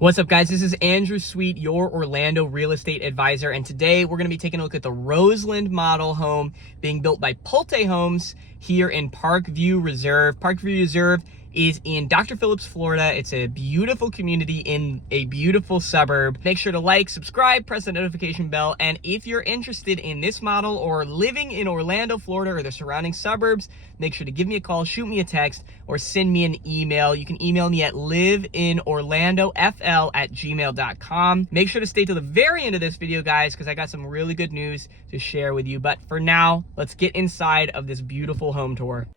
What's up, guys? This is Andrew Sweet, your Orlando real estate advisor, and today we're going to be taking a look at the Roseland model home being built by Pulte Homes here in Parkview Reserve. Parkview Reserve is in Dr. Phillips, Florida. It's a beautiful community in a beautiful suburb. Make sure to like, subscribe, press the notification bell, and if you're interested in this model or living in Orlando, Florida, or the surrounding suburbs, make sure to give me a call, shoot me a text, or send me an email. You can email me at liveinorlandofl@gmail.com. Make sure to stay to the very end of this video, guys, because I got some really good news to share with you. But for now, let's get inside of this beautiful home tour.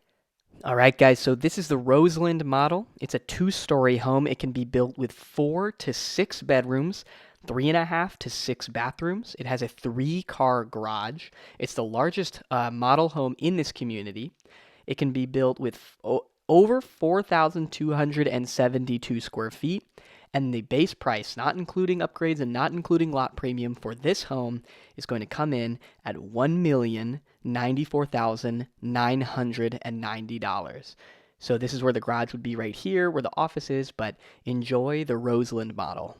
All right, guys, so this is the Roseland model. It's a 2-story home. It can be built with 4 to 6 bedrooms, 3.5 to 6 bathrooms. It has a 3-car garage. It's the largest model home in this community. It can be built with over 4,272 square feet. And the base price, not including upgrades and not including lot premium for this home, is going to come in at $1,094,990. So this is where the garage would be, right here, where the office is, but enjoy the Roseland model.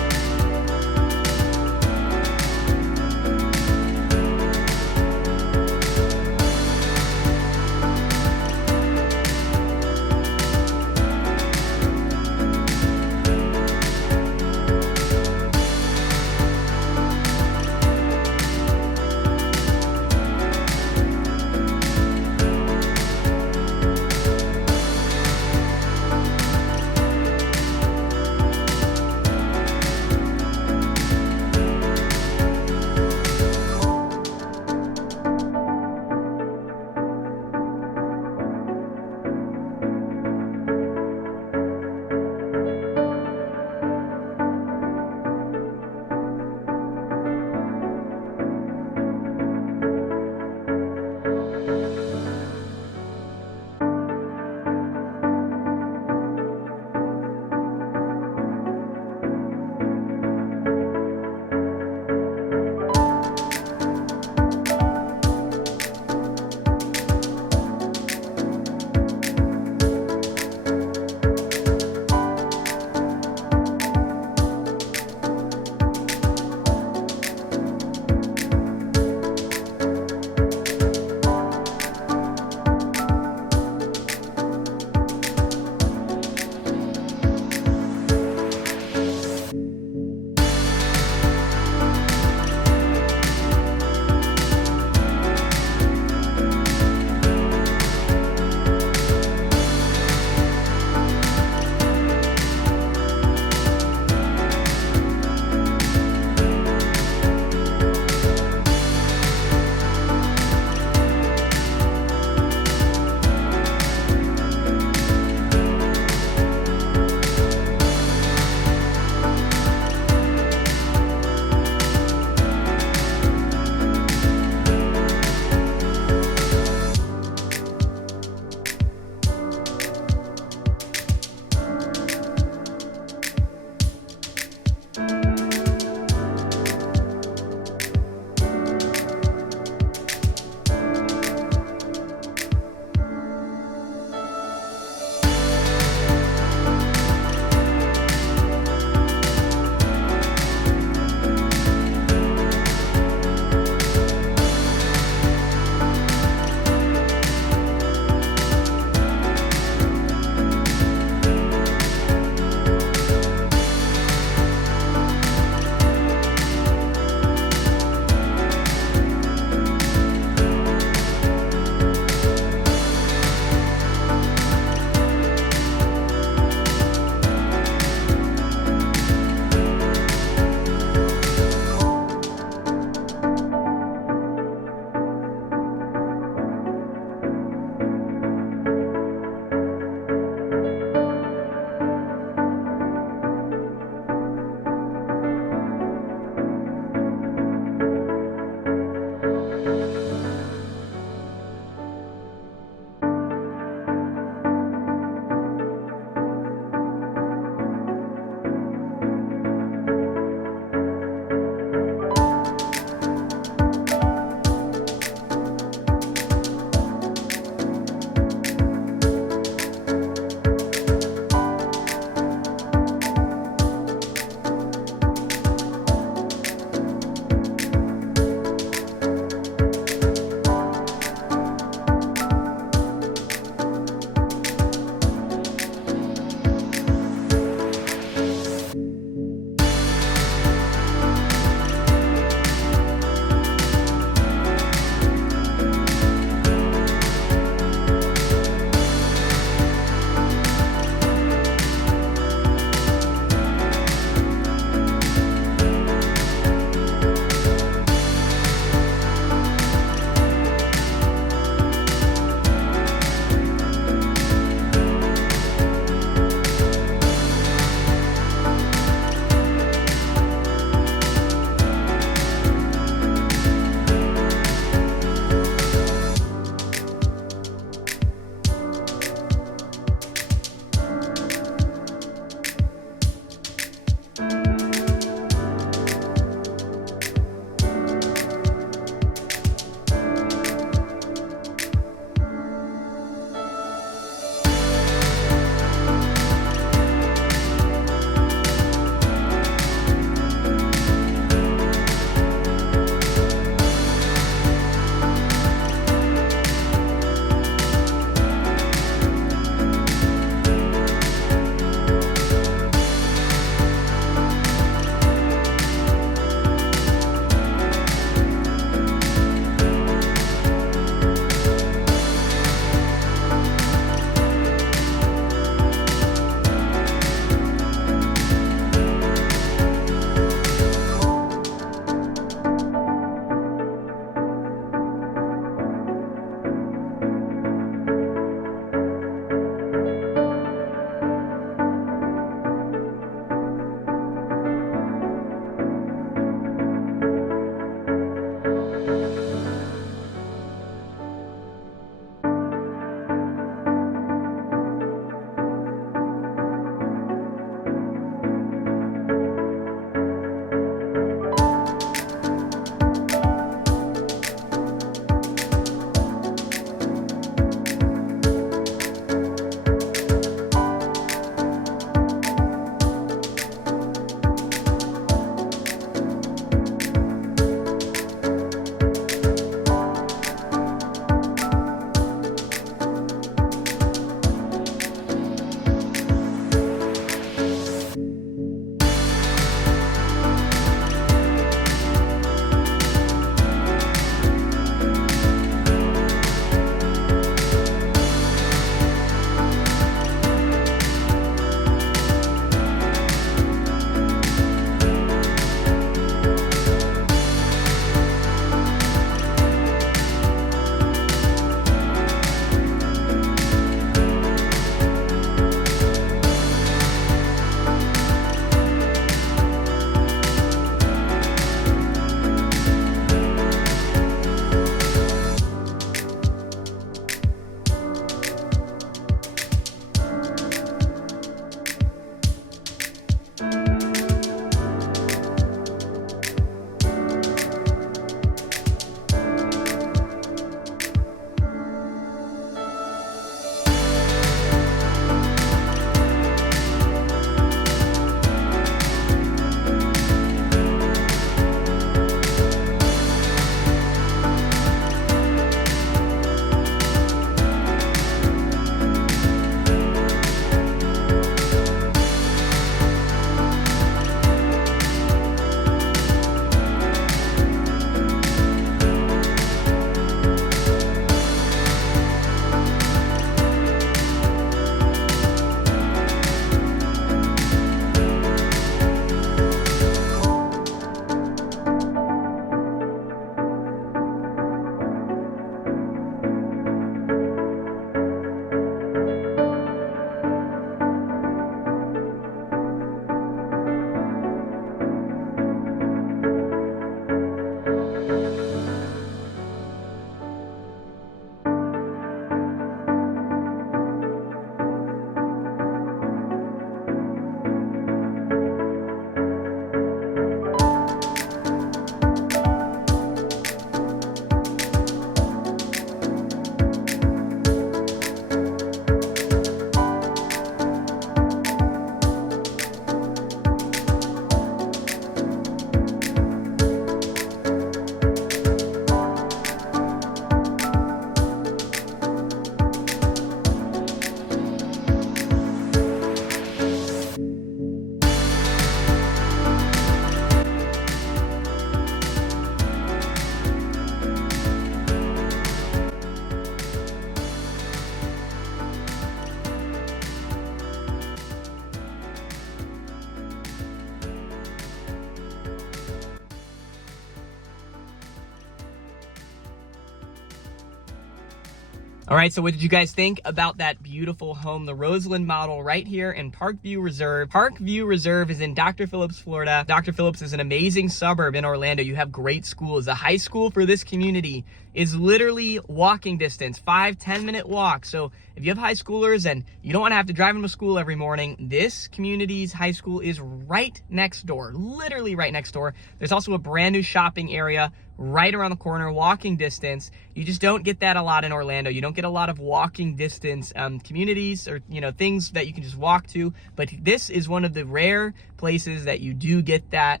All right, so what did you guys think about that beautiful home, the Roseland model right here in Parkview Reserve? Parkview Reserve is in Dr. Phillips, Florida. Dr. Phillips is an amazing suburb in Orlando. You have great schools. The high school for this community is literally walking distance, 5-10 minute walk. So if you have high schoolers and you don't want to have to drive them to school every morning, this community's high school is right next door, literally right next door. There's also a brand new shopping area right around the corner, walking distance. You just don't get that a lot in Orlando. You don't get a lot of walking distance communities or, things that you can just walk to. But this is one of the rare places that you do get that.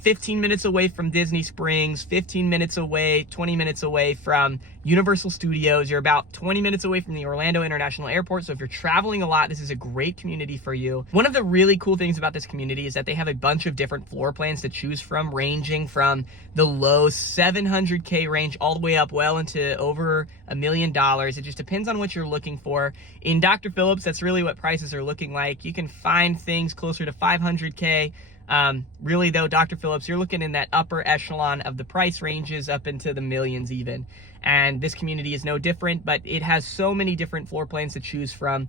15 minutes away from Disney Springs, 15 minutes away, 20 minutes away from Universal Studios. You're about 20 minutes away from the Orlando International Airport. So if you're traveling a lot, this is a great community for you. One of the really cool things about this community is that they have a bunch of different floor plans to choose from, ranging from the low $700K range all the way up well into over $1 million. It just depends on what you're looking for. In Dr. Phillips, that's really what prices are looking like. You can find things closer to $500K. Really though, Dr. Phillips, you're looking in that upper echelon of the price ranges up into the millions even. And this community is no different, but it has so many different floor plans to choose from,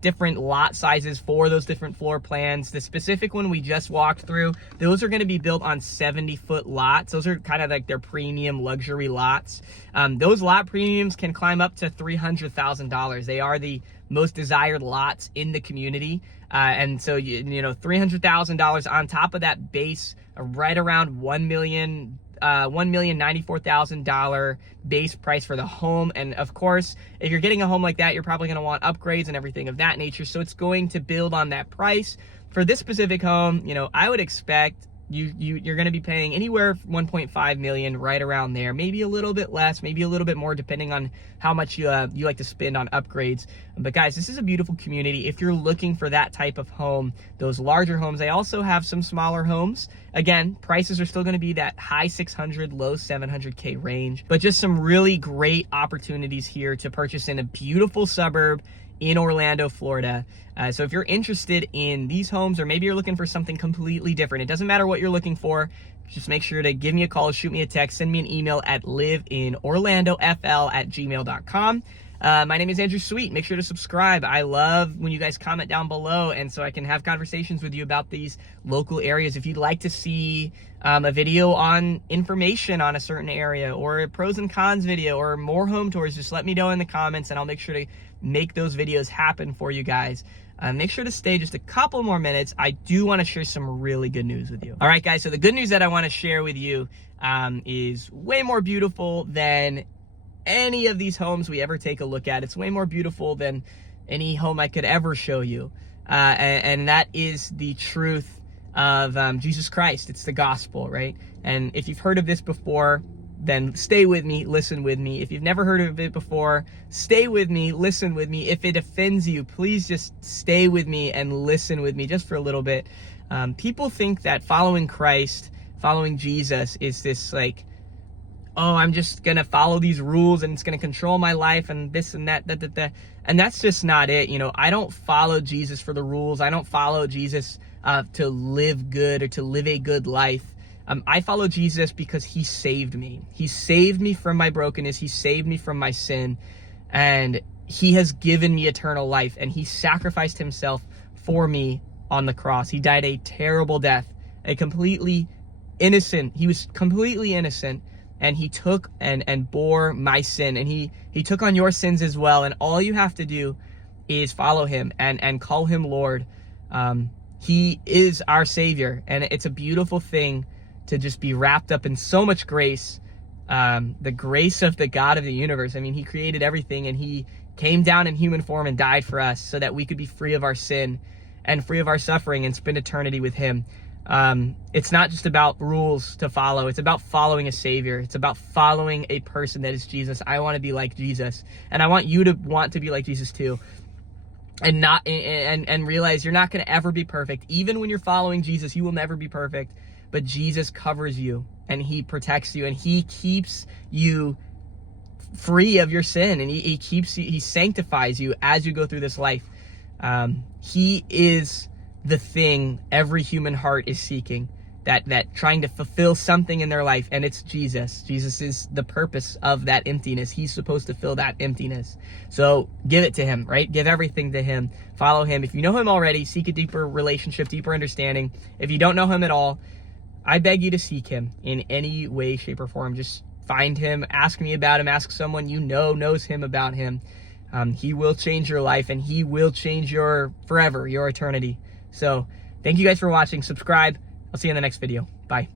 different lot sizes for those different floor plans. The specific one we just walked through, those are going to be built on 70-foot lots. Those are kind of like their premium luxury lots. Those lot premiums can climb up to $300,000. They are the most desired lots in the community. And so, $300,000 on top of that base, right around $1,094,000 base price for the home. And of course, if you're getting a home like that, you're probably going to want upgrades and everything of that nature. So it's going to build on that price. For this specific home, I would expect you're going to be paying anywhere from $1.5 million, right around there, maybe a little bit less, maybe a little bit more, depending on how much you like to spend on upgrades. But guys, this is a beautiful community. If you're looking for that type of home, those larger homes, they also have some smaller homes. Again, prices are still going to be that high 600, low 700K range, but just some really great opportunities here to purchase in a beautiful suburb in Orlando, Florida. So if you're interested in these homes, or maybe you're looking for something completely different, it doesn't matter what you're looking for, just make sure to give me a call, shoot me a text, send me an email at liveinorlandofl@gmail.com. My name is Andrew Sweet. Make sure to subscribe. I love when you guys comment down below, and so I can have conversations with you about these local areas. If you'd like to see a video on information on a certain area, or a pros and cons video, or more home tours, just let me know in the comments, and I'll make sure to make those videos happen for you guys. Make sure to stay just a couple more minutes. I do want to share some really good news with you. All right, guys, so the good news that I want to share with you is way more beautiful than any of these homes we ever take a look at. It's way more beautiful than any home I could ever show you. And that is the truth of Jesus Christ. It's the gospel, right? And if you've heard of this before, then stay with me, listen with me. If you've never heard of it before, stay with me, listen with me. If it offends you, please just stay with me and listen with me just for a little bit. People think that following Christ, following Jesus is this like, oh, I'm just going to follow these rules and it's going to control my life and this and that. And that's just not it. I don't follow Jesus for the rules. I don't follow Jesus to live good or to live a good life. I follow Jesus because he saved me. He saved me from my brokenness. He saved me from my sin. And he has given me eternal life. And he sacrificed himself for me on the cross. He died a terrible death, he was completely innocent. And he took and bore my sin. And he took on your sins as well. And all you have to do is follow him and call him Lord. He is our Savior. And it's a beautiful thing to just be wrapped up in so much grace, the grace of the God of the universe. I mean, he created everything, and he came down in human form and died for us so that we could be free of our sin and free of our suffering and spend eternity with him. It's not just about rules to follow. It's about following a Savior. It's about following a person that is Jesus. I want to be like Jesus, and I want you to want to be like Jesus too. And realize you're not going to ever be perfect. Even when you're following Jesus, you will never be perfect. But Jesus covers you, and he protects you, and he keeps you free of your sin, and he sanctifies you as you go through this life. He is the thing every human heart is seeking. that trying to fulfill something in their life, and it's Jesus. Jesus is the purpose of that emptiness. He's supposed to fill that emptiness. So give it to him, right? Give everything to him. Follow him. If you know him already, seek a deeper relationship, deeper understanding. If you don't know him at all, I beg you to seek him in any way, shape, or form. Just find him, ask me about him, ask someone you know knows him about him. He will change your life, and he will change your forever, your eternity. So thank you guys for watching. Subscribe. I'll see you in the next video. Bye.